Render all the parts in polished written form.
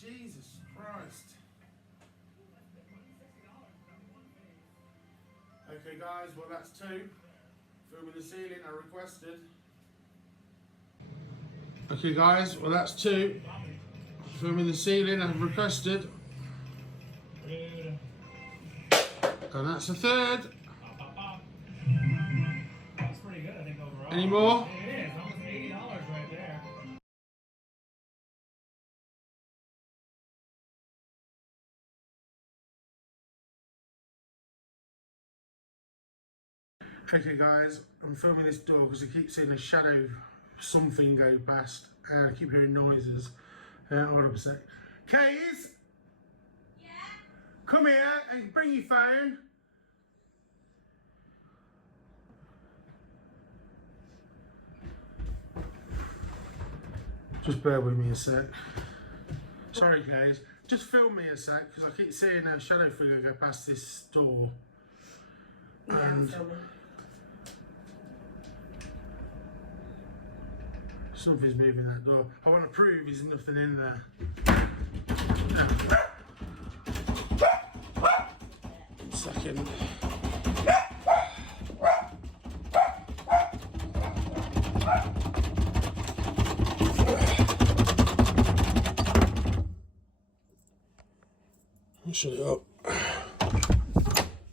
Jesus Christ. Okay guys, well that's 2. Filming the ceiling I requested. Okay guys, well that's 2. Filming the ceiling I've requested. And that's a 3rd. That's pretty good, I think, overall. Any more? It is, almost $80 right there. Okay guys, I'm filming this door because I keep seeing a shadow something go past. I keep hearing noises. Hold up a sec. Keys? Yeah? Come here and bring your phone. Just bear with me a sec. Sorry guys, just film me a sec because I keep seeing a shadow figure go past this door. Yeah, I'm filming. Something's moving that door. I want to prove there's nothing in there. Second. Shut it up.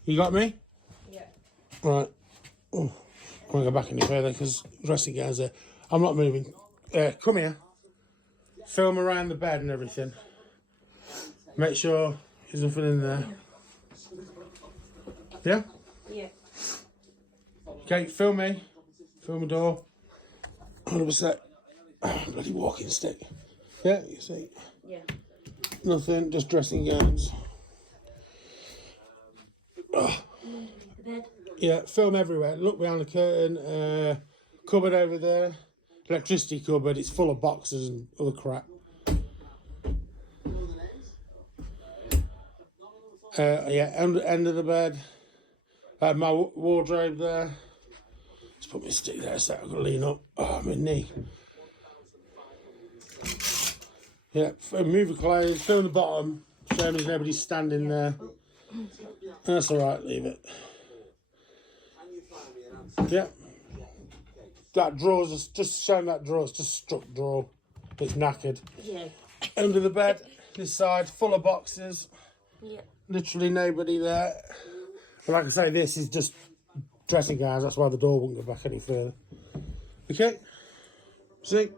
You got me? Yeah. Right. Oh, I won't go back any further because the rest of the guys there. I'm not moving. Come here. Film around the bed and everything. Make sure there's nothing in there. Yeah? Yeah. Okay, film me. Film the door. 100%. Bloody walking stick. Yeah, you see. Yeah. Nothing, just dressing gowns. Oh. The bed. Yeah, film everywhere. Look behind the curtain. Cupboard over there. Electricity cupboard. It's full of boxes and other crap. Yeah, end of the bed. My wardrobe there. Let's put my stick there so I've got to lean up. Oh, my knee. Yeah, move the clothes, film the bottom, show me nobody's standing there. That's alright, leave it. Yeah. That drawer's just showing that drawer, it's just struck drawer. It's knackered. Yeah. Under the bed, this side, full of boxes. Yeah. Literally nobody there. But like I say, this is just dressing gowns, that's why the door won't go back any further. Okay? See?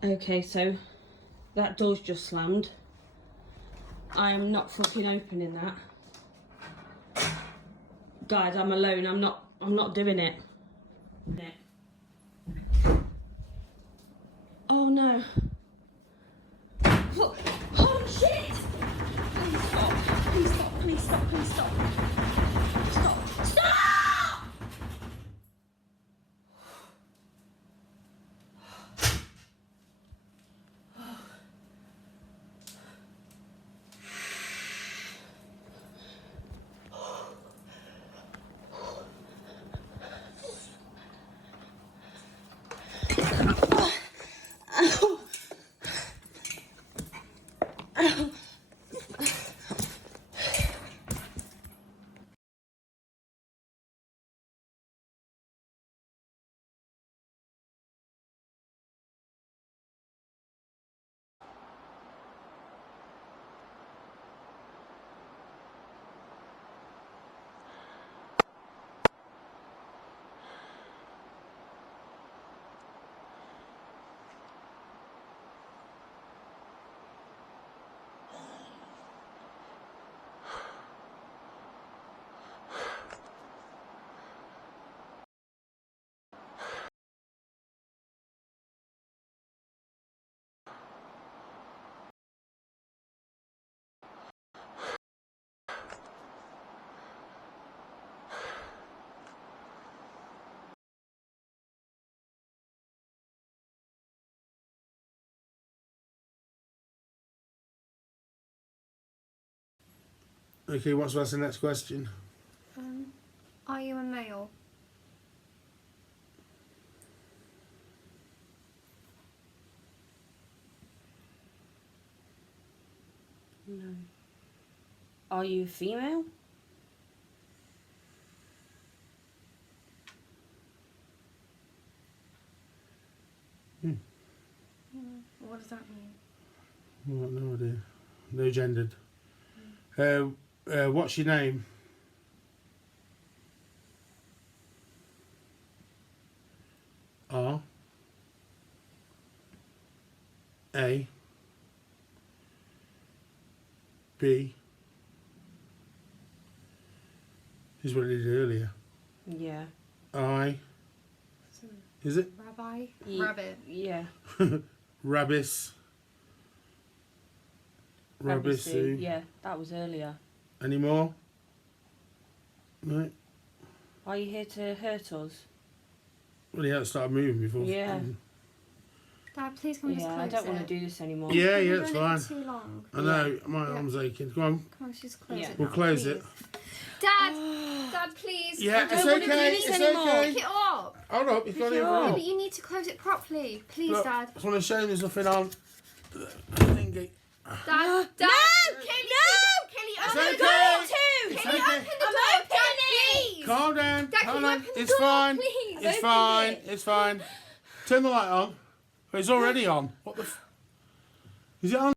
Okay, so that door's just slammed. I am not fucking opening that. Guys, I'm alone. I'm not doing it. Oh no. Look. Oh shit! Please stop. Please stop. Please stop. Please stop. Stop. Stop! Okay, what's the next question? Are you a male? No. Are you female? What does that mean? Well, no idea. No gendered. What's your name? R A B is what I did earlier. Yeah. I is it? Rabbi? Ye- Rabbit. Yeah. Rabbis. Rabbisu. Yeah, that was earlier. Any more? No. Are you here to hurt us? Well, he had to start moving before. Yeah. Dad, please can we just Yeah, close I don't want it? to do this anymore. Yeah, We've yeah, been it's doing it fine. for too long. I know, my Yeah. arm's aching. Come on. Come on, just close Yeah. it We'll now, close please. it. Dad, please. Yeah, I it's don't wanna do okay. this It's anymore. okay. Pick it up. Hold up, it's got Pick it even up. Yeah, more. but you need to close it properly. Please, Look, Dad. I just want to show you there's nothing on. Thingy. Dad, No! Kelly, No! Kelly, It's open okay. the door. It's Can you okay. open the door, Dad, please? Calm down. Dad, can Hold you on. open the It's door, fine. please? It's Open fine. it. It's fine. Turn the light on. Oh, it's already on. What the? Is it on?